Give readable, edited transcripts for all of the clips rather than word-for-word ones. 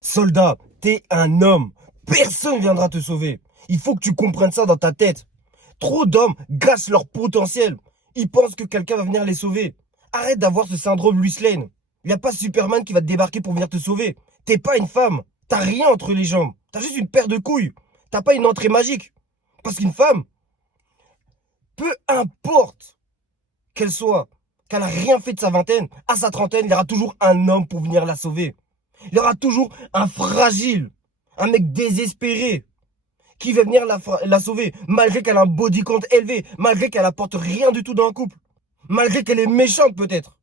Soldat, t'es un homme. Personne viendra te sauver. Il faut que tu comprennes ça dans ta tête. Trop d'hommes gâchent leur potentiel. Ils pensent que quelqu'un va venir les sauver. Arrête d'avoir ce syndrome Lois Lane. Il n'y a pas Superman qui va te débarquer pour venir te sauver. T'es pas une femme. T'as rien entre les jambes. T'as juste une paire de couilles. T'as pas une entrée magique. Parce qu'une femme, peu importe qu'elle soit, qu'elle a rien fait de sa vingtaine, à sa trentaine, il y aura toujours un homme pour venir la sauver. Il y aura toujours un fragile, un mec désespéré qui va venir la sauver, malgré qu'elle a un body count élevé, malgré qu'elle apporte rien du tout dans un couple, malgré qu'elle est méchante peut-être.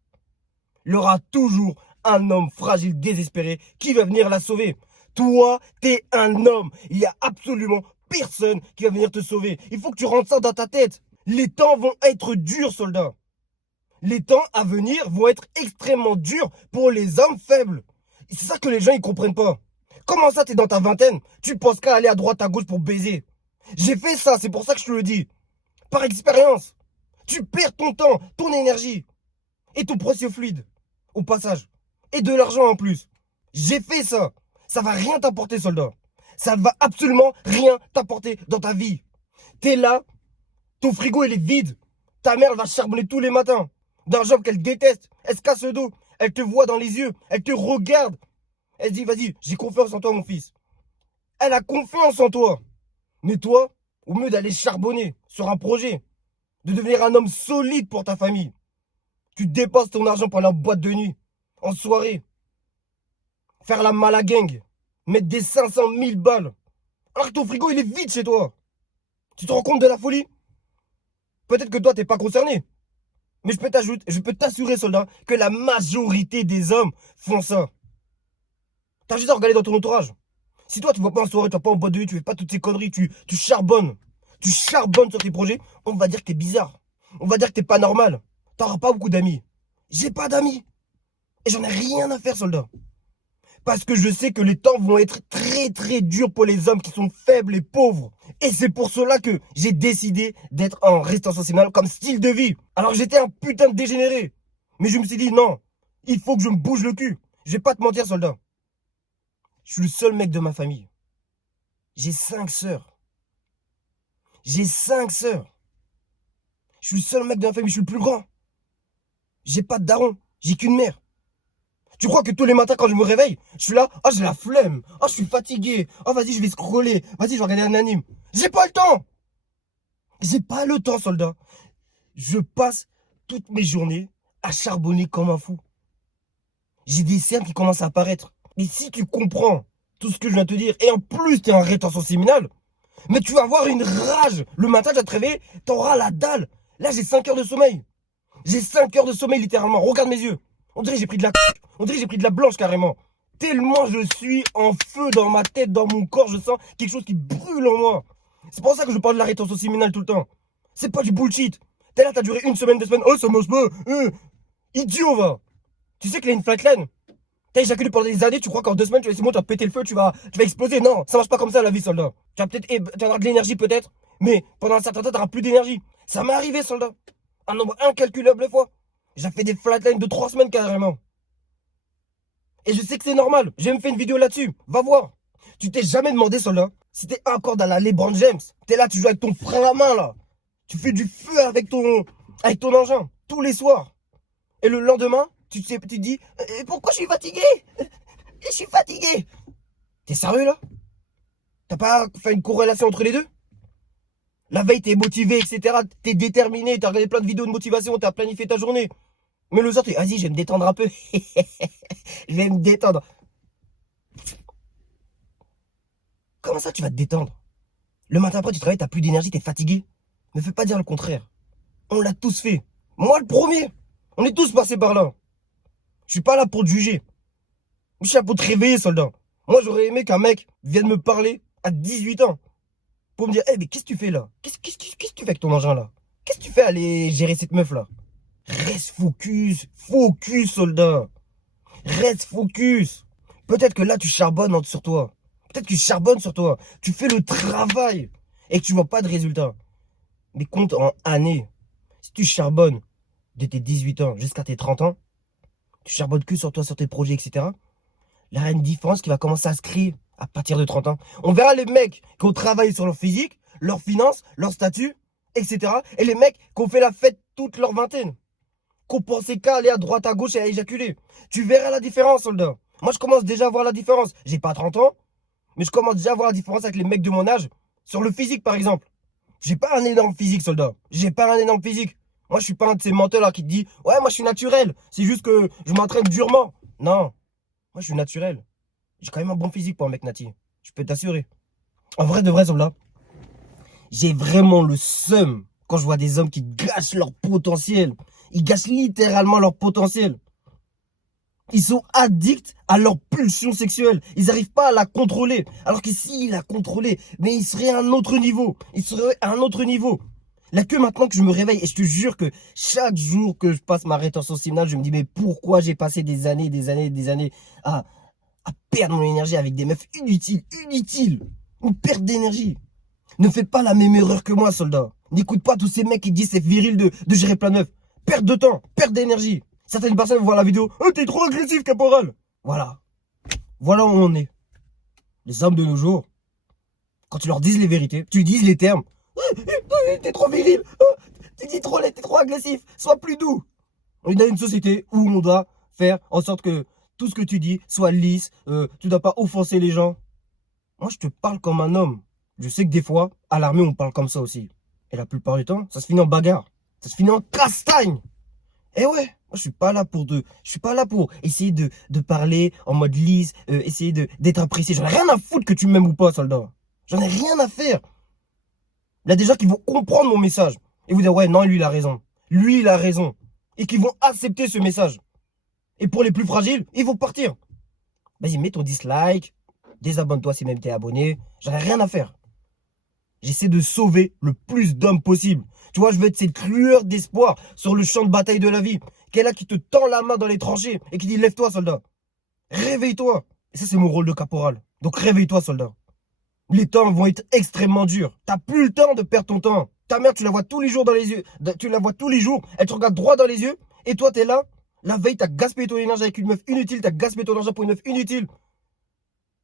Il y aura toujours un homme fragile, désespéré, qui va venir la sauver. Toi, t'es un homme. Il n'y a absolument personne qui va venir te sauver. Il faut que tu rentres ça dans ta tête. Les temps vont être durs, soldat. Les temps à venir vont être extrêmement durs pour les hommes faibles. Et c'est ça que les gens ils comprennent pas. Comment ça, t'es dans ta vingtaine? Tu penses qu'à aller à droite, à gauche pour baiser? J'ai fait ça, c'est pour ça que je te le dis. Par expérience. Tu perds ton temps, ton énergie et ton précieux fluide au passage. Et de l'argent en plus. J'ai fait ça. Ça va rien t'apporter, soldat. Ça ne va absolument rien t'apporter dans ta vie. T'es là, ton frigo il est vide. Ta mère elle va charbonner tous les matins. D'un job qu'elle déteste. Elle se casse le dos. Elle te voit dans les yeux. Elle te regarde. Elle se dit, vas-y, j'ai confiance en toi, mon fils. Elle a confiance en toi. Mais toi, au mieux d'aller charbonner sur un projet, de devenir un homme solide pour ta famille, tu dépenses ton argent pour aller en boîte de nuit, en soirée, faire la malagang, mettre des 500 000 balles, alors que ton frigo, il est vide chez toi. Tu te rends compte de la folie? Peut-être que toi, t'es pas concerné. Mais je peux t'assurer, soldat, que la majorité des hommes font ça. T'as juste à regarder dans ton entourage. Si toi, tu vas pas en soirée, tu vas pas en boîte de nuit, tu fais pas toutes ces conneries, tu charbonnes. Tu charbonnes sur tes projets, on va dire que t'es bizarre. On va dire que t'es pas normal. T'auras pas beaucoup d'amis. J'ai pas d'amis. Et j'en ai rien à faire, soldat. Parce que je sais que les temps vont être très très durs pour les hommes qui sont faibles et pauvres. Et c'est pour cela que j'ai décidé d'être en restauration séminale comme style de vie. Alors j'étais un putain de dégénéré. Mais je me suis dit non, il faut que je me bouge le cul. Je vais pas te mentir, soldat. Je suis le seul mec de ma famille. J'ai 5 sœurs. J'ai 5 sœurs. Je suis le seul mec de ma famille, je suis le plus grand. J'ai pas de daron, j'ai qu'une mère. Tu crois que tous les matins quand je me réveille, je suis là, oh j'ai la flemme, oh je suis fatigué, oh vas-y je vais scroller, vas-y je vais regarder un anime. J'ai pas le temps. J'ai pas le temps, soldat. Je passe toutes mes journées à charbonner comme un fou. J'ai des cernes qui commencent à apparaître. Et si tu comprends tout ce que je viens de te dire, et en plus tu es en rétention séminale, mais tu vas avoir une rage. Le matin, tu vas te réveiller, t'auras la dalle. Là, j'ai 5 heures de sommeil. J'ai 5 heures de sommeil, littéralement. Regarde mes yeux. On dirait que j'ai pris de la... On dirait que j'ai pris de la blanche, carrément. Tellement je suis en feu dans ma tête, dans mon corps, je sens quelque chose qui brûle en moi. C'est pour ça que je parle de la rétention séminale tout le temps. C'est pas du bullshit. T'es là, t'as duré une semaine, 2 semaines. Oh, ça marche pas. Idiot, va. Tu sais qu'il y a une flatline. T'as éjaculé pendant des années, tu crois qu'en 2 semaines, c'est bon, tu vas péter le feu, tu vas exploser. Non, ça marche pas comme ça la vie, soldat. Tu vas peut-être tu vas avoir de l'énergie peut-être, mais pendant un certain temps, tu n'auras plus d'énergie. Ça m'est arrivé, soldat. Un nombre incalculable de fois. J'ai fait des flatlines de 3 semaines carrément. Et je sais que c'est normal. J'ai même fait une vidéo là-dessus. Va voir. Tu t'es jamais demandé, soldat, si t'es encore dans la LeBron James. T'es là, tu joues avec ton frein à main, là. Tu fais du feu avec ton engin, tous les soirs. Et le lendemain, tu te dis, pourquoi je suis fatigué? Je suis fatigué. T'es sérieux là? T'as pas fait une corrélation entre les deux? La veille, t'es motivé, etc. T'es déterminé, t'as regardé plein de vidéos de motivation, t'as planifié ta journée. Mais le soir, tu dis, vas-y, je vais me détendre un peu. Je vais me détendre. Comment ça, tu vas te détendre? Le matin après, tu travailles, t'as plus d'énergie, t'es fatigué. Ne fais pas dire le contraire. On l'a tous fait. Moi, le premier. On est tous passés par là. Je suis pas là pour te juger. Je suis là pour te réveiller, soldat. Moi, j'aurais aimé qu'un mec vienne me parler à 18 ans. Pour me dire, mais qu'est-ce que tu fais là? Qu'est-ce que tu fais avec ton engin là? Qu'est-ce que tu fais à aller gérer cette meuf là? Reste focus. Focus, soldat. Reste focus. Peut-être que là, tu charbonnes sur toi. Peut-être que tu charbonnes sur toi. Tu fais le travail et que tu vois pas de résultat. Mais compte en années. Si tu charbonnes de tes 18 ans jusqu'à tes 30 ans, tu charbonnes que sur toi, sur tes projets, etc. il y aura une différence qui va commencer à se créer à partir de 30 ans. On verra les mecs qui ont travaillé sur leur physique, leur finance, leur statut, etc. Et les mecs qui ont fait la fête toute leur vingtaine. Qu'on pensait qu'à aller à droite, à gauche et à éjaculer. Tu verras la différence, soldat. Moi, je commence déjà à voir la différence. J'ai pas 30 ans, mais je commence déjà à voir la différence avec les mecs de mon âge. Sur le physique, par exemple. J'ai pas un énorme physique, soldat. J'ai pas un énorme physique. Moi, je suis pas un de ces menteurs là qui te dit ouais, moi, je suis naturel. C'est juste que je m'entraîne durement. Non. Moi, je suis naturel. J'ai quand même un bon physique pour un mec nati. Je peux t'assurer. En vrai, de vrai, soldat. J'ai vraiment le seum quand je vois des hommes qui gâchent leur potentiel. Ils gâchent littéralement leur potentiel. Ils sont addicts à leur pulsion sexuelle. Ils n'arrivent pas à la contrôler. Alors que s'ils la contrôlaient, mais ils seraient à un autre niveau. Ils seraient à un autre niveau. Là que maintenant que je me réveille, et je te jure que chaque jour que je passe ma rétention séminale, je me dis mais pourquoi j'ai passé des années, à, à perdre mon énergie avec des meufs inutiles. Une perte d'énergie. Ne fais pas la même erreur que moi, soldat. N'écoute pas tous ces mecs qui disent c'est viril de gérer plein de meufs. Perte de temps, perte d'énergie. Certaines personnes vont voir la vidéo. Oh, t'es trop agressif, caporal. Voilà. Voilà où on est. Les hommes de nos jours, quand tu leur dises les vérités, tu dises les termes. T'es trop viril. T'es trop agressif. Sois plus doux. On est dans une société où on doit faire en sorte que tout ce que tu dis soit lisse. Tu dois pas offenser les gens. Moi, je te parle comme un homme. Je sais que des fois, à l'armée, on parle comme ça aussi. Et la plupart du temps, ça se finit en bagarre. Ça se finit en castagne. Eh ouais, moi je suis pas là pour essayer de parler en mode lisse, essayer d'être apprécié. J'en ai rien à foutre que tu m'aimes ou pas, soldat. J'en ai rien à faire. Il y a des gens qui vont comprendre mon message et vous dire ouais, non, lui il a raison. Lui il a raison. Et qui vont accepter ce message. Et pour les plus fragiles, ils vont partir. Vas-y, mets ton dislike, désabonne-toi si même t'es abonné. J'en ai rien à faire. J'essaie de sauver le plus d'hommes possible. Tu vois, je veux être cette lueur d'espoir sur le champ de bataille de la vie. Qui est là, qui te tend la main dans les tranchées et qui dit lève-toi, soldat. Réveille-toi. Et ça, c'est mon rôle de caporal. Donc réveille-toi, soldat. Les temps vont être extrêmement durs. T'as plus le temps de perdre ton temps. Ta mère, tu la vois tous les jours dans les yeux. Tu la vois tous les jours. Elle te regarde droit dans les yeux. Et toi, t'es là. La veille, t'as gaspillé ton énergie avec une meuf inutile. T'as gaspillé ton argent pour une meuf inutile.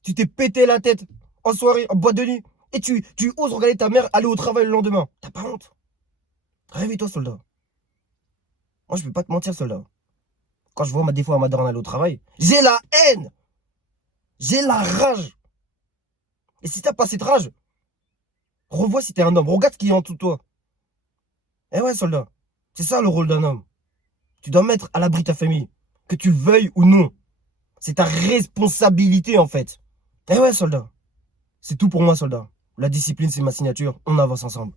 Tu t'es pété la tête en soirée, en boîte de nuit. Et tu oses regarder ta mère aller au travail le lendemain. T'as pas honte? Réveille-toi, soldat. Moi, je peux pas te mentir, soldat. Quand je vois des fois ma daronne aller au travail, j'ai la haine. J'ai la rage. Et si t'as pas cette rage, revois si t'es un homme. Regarde ce qu'il y a en tout toi. Eh ouais, soldat. C'est ça le rôle d'un homme. Tu dois mettre à l'abri ta famille. Que tu le veuilles ou non. C'est ta responsabilité, en fait. Eh ouais, soldat. C'est tout pour moi, soldat. La discipline, c'est ma signature. On avance ensemble.